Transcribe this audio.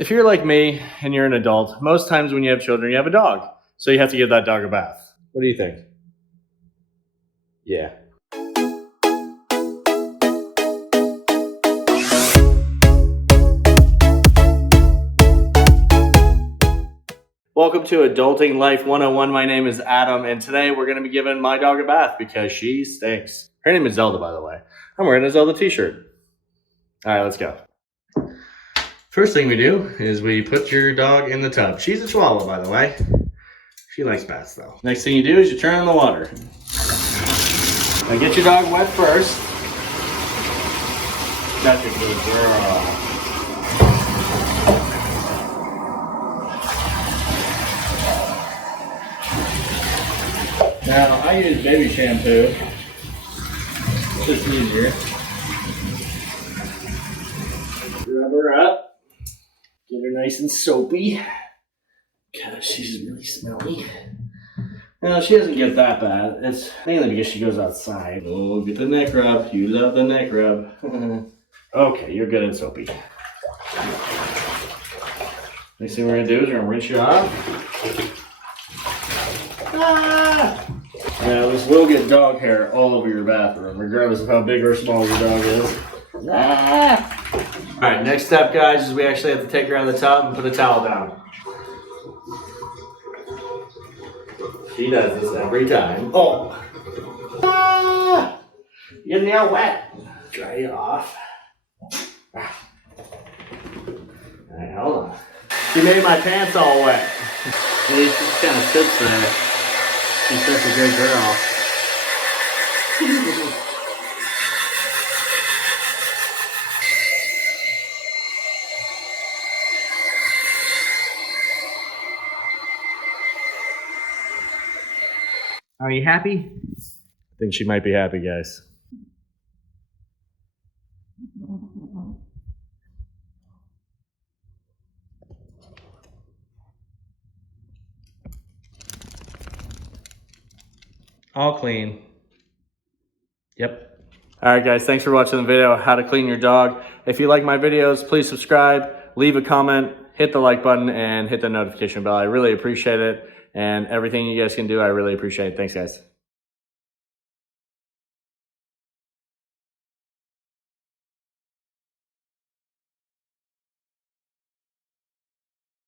if you're like me and you're an adult, most times when you have children, you have a dog. So you have to give that dog a bath. What do you think? Yeah. Welcome to Adulting Life 101. My name is Adam, and today we're going to be giving my dog a bath because she stinks. Her name is Zelda, by the way. I'm wearing a Zelda t-shirt. All right, let's go. First thing we do is we put your dog in the tub. She's a Chihuahua, by the way. She likes baths, though. Next thing you do is you turn on the water. Now get your dog wet first. That's a good girl. Now, I use baby shampoo. It's just easier. Rub her up. Get her nice and soapy. Because she's really smelly. No, she doesn't get that bad. It's mainly because she goes outside. Oh, get the neck rub. You love the neck rub. Okay, you're good and soapy. Next thing we're going to do is we're going to rinse you off. Ah! Now, this will get dog hair all over your bathroom, regardless of how big or small your dog is. Ah! All right, next step, guys, is we actually have to take her out of the tub and put a towel down. She does this every time. Oh! Ah! You're getting out wet. Dry it off. Ah. All right, hold on. She made my pants all wet. See, she just kind of sits there. She's such a good girl. Are you happy? I think she might be happy, guys. All clean. Yep. All right, guys, thanks for watching the video, how to clean your dog. If you like my videos, please subscribe, leave a comment, hit the like button, and hit the notification bell. I really appreciate it. And everything you guys can do, I really appreciate it. Thanks, guys.